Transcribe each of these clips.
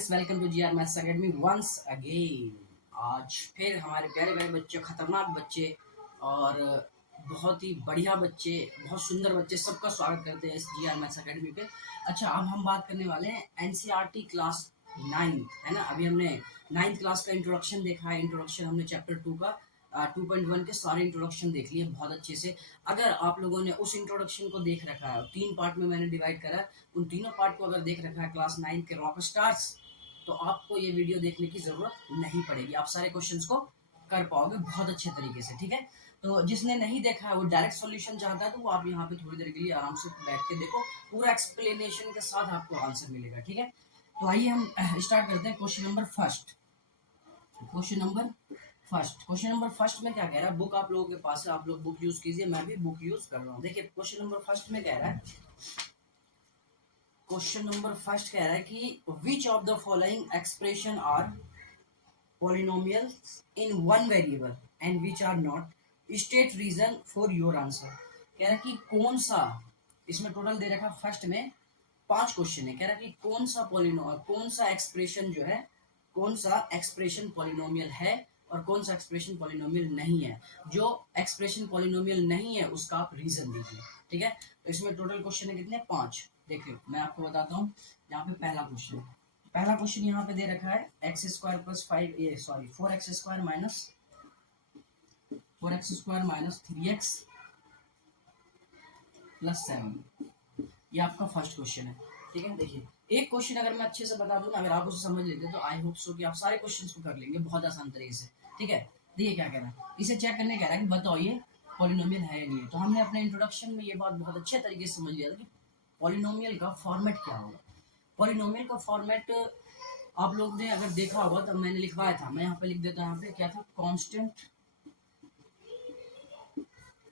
Friends, welcome to GR maths academy once again. आज फिर हमारे प्यारे प्यारे बच्चे, खतरनाक बच्चे और बहुत ही बढ़िया बच्चे, बहुत सुंदर बच्चे, सबका स्वागत करते हैं इस जीआर मैथ्स एकेडमी पे। अच्छा, अब हम बात करने वाले हैं एनसीईआरटी क्लास 9, है ना। अभी हमने 9th क्लास का इंट्रोडक्शन देखा है। इंट्रोडक्शन हमने चैप्टर 2 का 2.1 के सारे इंट्रोडक्शन देख लिए बहुत अच्छे से। अगर आप लोगों ने उस इंट्रोडक्शन को देख रखा है, 3 पार्ट में मैंने डिवाइड करा है, उन तीनों पार्ट को अगर देख रखा है क्लास 9 के रॉक स्टार्स, तो आपको ये वीडियो देखने की ज़रूरत नहीं पड़ेगी। आप सारे क्वेश्चंस को कर पाओगे बहुत अच्छे तरीके से, ठीक है। तो जिसने नहीं देखा है, वो डायरेक्ट सॉल्यूशन चाहता है, तो वो आप यहाँ पे थोड़ी देर के लिए आराम से बैठ के देखो, पूरा एक्सप्लेनेशन के साथ आपको आंसर मिलेगा, ठीक है। तो आइए हम स्टार्ट करते हैं। Question number first question number first में क्या कह रहा है? बुक आप लोगों के पास है, आप लोग बुक यूज कीजिए, मैं भी बुक यूज कर रहा हूँ। देखिए क्वेश्चन नंबर फर्स्ट में कह रहा है, कि which of the following expression are polynomials in one variable and which are not, state reason for your answer. कह रहा है कि कौन सा, इसमें टोटल दे रखा फर्स्ट में 5 क्वेश्चन है। कह रहा है कि कौन सा एक्सप्रेशन जो है, कौन सा एक्सप्रेशन पॉलिनोमियल है और कौन सा एक्सप्रेशन पॉलिनोमियल नहीं है। जो एक्सप्रेशन पॉलिनोमियल नहीं है उसका आप रीजन दीजिए, ठीक है। तो इसमें टोटल क्वेश्चन है कितने? 5। देखिए मैं आपको बताता हूँ। यहाँ पे पहला क्वेश्चन यहाँ पे दे रखा है x square plus 4x square minus 3x plus 7। ये आपका फर्स्ट क्वेश्चन है, ठीक है। देखिए एक क्वेश्चन अगर मैं अच्छे से बता दूं, अगर आप उसे समझ लेते तो आई होप सो कि आप सारे क्वेश्चंस को कर लेंगे बहुत आसान तरीके से, ठीक है। देखिए क्या कह रहा है, इसे चेक करने कह रहा है कि बताओ ये पॉलिनोमियल है या नहीं है। तो हमने अपने इंट्रोडक्शन में ये बात बहुत अच्छे तरीके से समझ लिया था कि पॉलिनोमियल का फॉर्मेट क्या होगा। पॉलिनोमियल का फॉर्मेट आप लोग ने अगर देखा होगा तो मैंने लिखवाया था, मैं यहाँ पे लिख देता हूँ। यहाँ पे क्या था?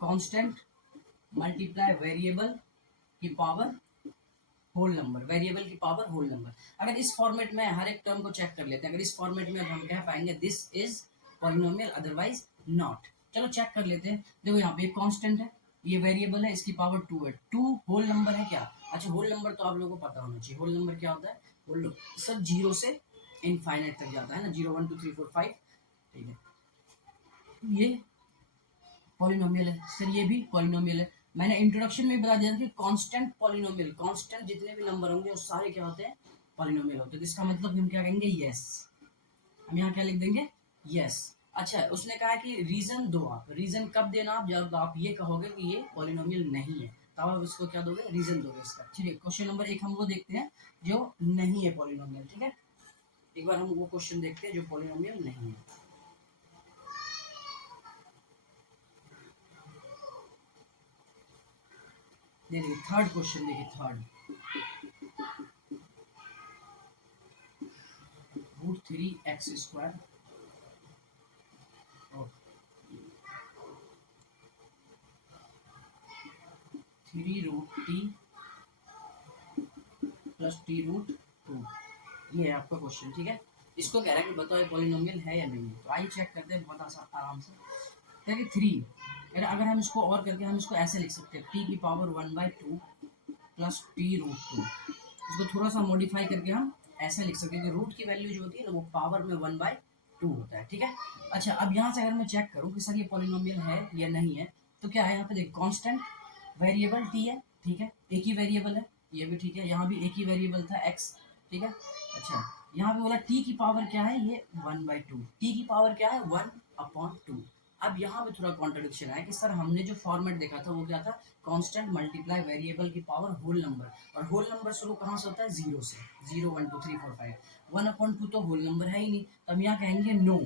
कांस्टेंट मल्टीप्लाई वेरिएबल की पावर होल नंबर, वेरिएबल की पावर होल नंबर। अगर इस फॉर्मेट में हर एक टर्म को चेक कर लेते हैं, अगर इस फॉर्मेट में हम कह पाएंगे this is polynomial, otherwise not. चलो चेक कर लेते हैं। देखो यहाँ पे एक कांस्टेंट है, ये वेरिएबल है, इसकी पावर 2 है। 2 होल नंबर है क्या? अच्छा, होल नंबर तो आप लोगों को पता होना चाहिए। होल नंबर क्या होता है? होल सर 0 से इनफाइनाइट तक जाता है ना, 0 1 2 3 4 5, ठीक है। ये पॉलिनोमियल है सर, ये भी पॉलिनोमियल है। मैंने इंट्रोडक्शन में बता दिया था कि कांस्टेंट पॉलिनोमियल, कांस्टेंट जितने भी नंबर होंगे वो सारे क्या होते हैं? पॉलिनोमियल होते हैं। इसका मतलब हम क्या कहेंगे? यस। हम यहाँ क्या लिख देंगे? यस। अच्छा, उसने कहा कि रीजन दो। आप रीजन कब देना? आप जब आप ये कहोगे कि ये पॉलिनोमियल नहीं है, तब आप इसको क्या दोगे? रीजन दोगे इसका। चलिए क्वेश्चन नंबर 1 हम वो देखते हैं जो नहीं है पॉलिनोमियल, ठीक है। एक बार हम वो क्वेश्चन देखते हैं जो पॉलिनोमियल नहीं है। देखिए थर्ड क्वेश्चन, देखिए थर्ड, √3x² और 3√t प्लस t√2, ये है आपका क्वेश्चन, ठीक है। इसको कह रहा है कि बताओ ये पॉलिनोमियल है या नहीं है। तो आइए चेक करते हैं बहुत आराम से। क्या कि 3, अगर हम इसको और करके हम इसको ऐसे लिख सकते हैं, t की पावर 1/2 प्लस t√2। इसको थोड़ा सा मॉडिफाई करके हम ऐसे लिख सकते हैं कि रूट की वैल्यू जो होती है ना वो पावर में 1/2 होता है, ठीक है। अच्छा, अब यहाँ से अगर मैं चेक करूँ कि सर ये पॉलिनोमियल है या नहीं है, तो क्या है यहाँ पे? देखो कांस्टेंट वेरिएबल t है, ठीक है, एक ही वेरिएबल है, ये भी ठीक है। यहाँ भी एक ही वेरिएबल था x, ठीक है। अच्छा, यहाँ पे बोला t की पावर क्या है? ये 1/2। t की पावर क्या है? 1/2। अब यहाँ पे थोड़ा कॉन्ट्रडिक्शन है कि सर हमने जो फॉर्मेट देखा था वो क्या था? कांस्टेंट मल्टीप्लाई वेरिएबल की पावर होल नंबर, और होल नंबर शुरू कहाँ से होता है? 0 से। 0 1 2 3 4 5, 1/2 तो होल नंबर है ही नहीं। तो हम यहाँ कहेंगे नो।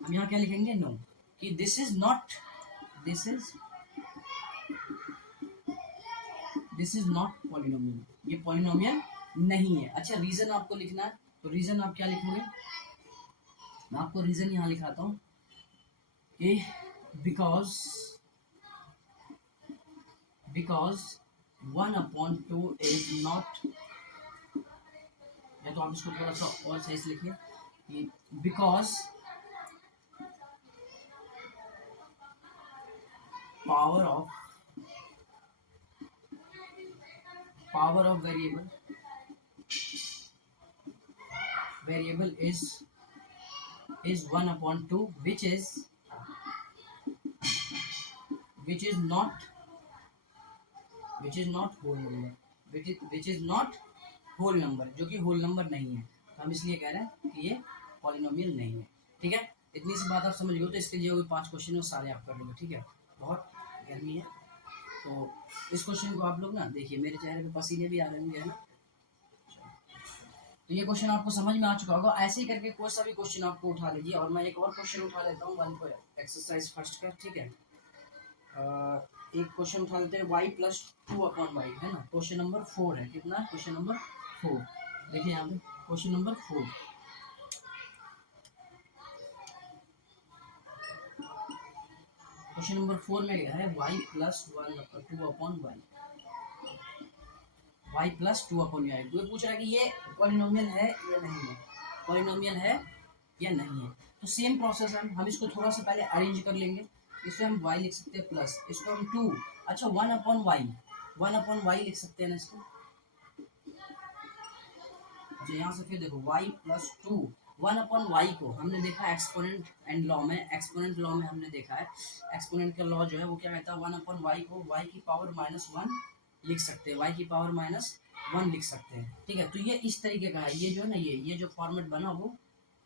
हम यहाँ क्या लिखेंगे? नो, कि दिस इज नॉट पॉलिनोमियल, ये पॉलिनोमियल नहीं है। अच्छा, रीजन आपको लिखना है, तो रीजन आप क्या लिखोगे? मैं आपको रीजन यहाँ लिखाता हूँ कि बिकॉज 1/2 इज नॉट, या तो आप इसको थोड़ा सा और सही से लिखिए कि because power of variable variable is 1/2 which is not whole number, which is not whole number, जो कि होल नंबर नहीं है। तो हम इसलिए कह रहे हैं कि ये पॉलिनोमियल नहीं है। ठीक है, इतनी सी बात आप समझ गए। तो इसके जो भी 5 क्वेश्चन है सारे आप कर लोगे। ठीक है, बहुत गर्मी है तो इस क्वेश्चन को आप लोग ना देखिए, मेरे चेहरे पे पसीने भी आ रहे होंगे, है ना। तो ये क्वेश्चन आपको समझ में आ चुका होगा। ऐसे ही करके कोई सा भी क्वेश्चन आपको उठा लीजिए, और मैं एक और क्वेश्चन उठा लेता हूँ वन को एक्सरसाइज फर्स्ट का। ठीक है, एक क्वेश्चन उठा लेते हैं y+2/y, है ना। क्वेश्चन नंबर 4 है। कितना? Question number 4। देखिए यहाँ पे क्वेश्चन नंबर 4। क्वेश्चन नंबर 4 में क्या है? y+1/2/y, y+2/y। तो पूछ रहा है कि ये पॉलिनोमियल है या नहीं है, पॉलिनोमियल है या नहीं है। तो सेम प्रोसेस है, हम इसको थोड़ा सा पहले अरेंज कर लेंगे। इसमें हम y लिख सकते हैं प्लस, इसको हम 2, अच्छा 1/y लिख सकते हैं ना इसको। अच्छा यहाँ से फिर देखो y+2, 1/y को हमने देखा एक्सपोनेंट एंड लॉ में, एक्सपोनेंट लॉ में हमने देखा है। एक्सपोनेंट का लॉ जो है वो क्या कहता है, 1/y को y की पावर -1 लिख सकते हैं, y की पावर -1 लिख सकते हैं। ठीक है, तो ये इस तरीके का है। ये जो है ना, ये जो फॉर्मेट बना वो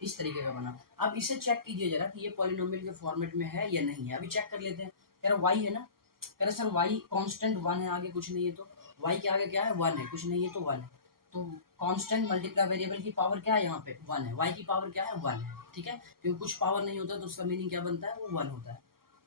इस तरीके का बना। अब इसे चेक कीजिए जरा कि ये पॉलिनोमियल के फॉर्मेट में है या नहीं है। अभी चेक कर लेते हैं। कह रहा y है ना, कह रहा सर y कांस्टेंट 1 है, आगे कुछ नहीं है। तो y के आगे क्या है? 1 है, कुछ नहीं है तो 1 है। तो कांस्टेंट मल्टीप्लाई वेरिएबल की पावर क्या है? यहाँ पे 1 है, y की पावर क्या है? 1 है। ठीक है, क्योंकि कुछ पावर नहीं होता तो उसका मीनिंग क्या बनता है? वो 1 होता है।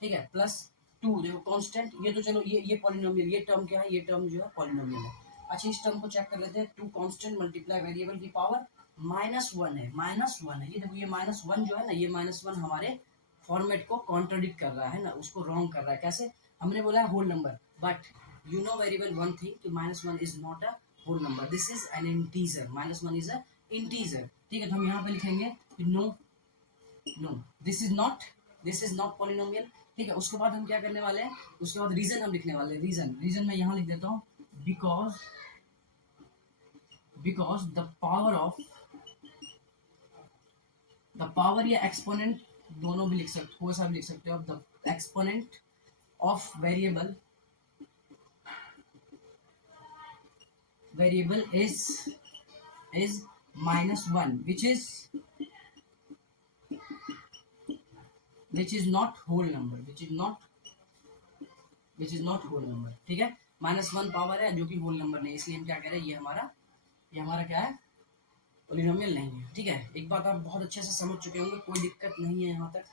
ठीक है, +2 देखो कांस्टेंट, ये तो चलो ये पॉलिनोमियल, ये टर्म क्या है? ये टर्म जो है पॉलिनोमियल है। अच्छा इस टर्म को चेक कर लेते हैं। 2 कांस्टेंट मल्टीप्लाई वेरिएबल की पावर -1 है, -1 है। ये देखो ये -1 जो है ना, ये -1 हमारे फॉर्मेट को कॉन्ट्रडिक्ट कर रहा है ना, उसको रॉन्ग कर रहा है। कैसे? हमने बोला है whole number, but you know very well one thing कि -1 is not a whole number, this is an integer, -1 is a integer. ठीक है, तो हम यहाँ पे लिखेंगे कि no this is not polynomial. ठीक है, उसके बाद हम क्या करने वाले हैं? उसके बाद रीजन हम लिखने वाले हैं। रीजन मैं यहाँ लिख देता हूँ, बिकॉज द पावर या एक्सपोनेंट, दोनों भी लिख सकते, कोई सा भी लिख सकते हो आप। The exponent of variable is -1 which is not whole number, which is not whole number। ठीक है, -1 पावर है जो कि होल नंबर नहीं, इसलिए हम क्या कह रहे हैं, ये हमारा क्या है? पॉलिनोमियल नहीं है। ठीक है, एक बात आप बहुत अच्छे से समझ चुके होंगे, कोई दिक्कत नहीं है यहाँ तक।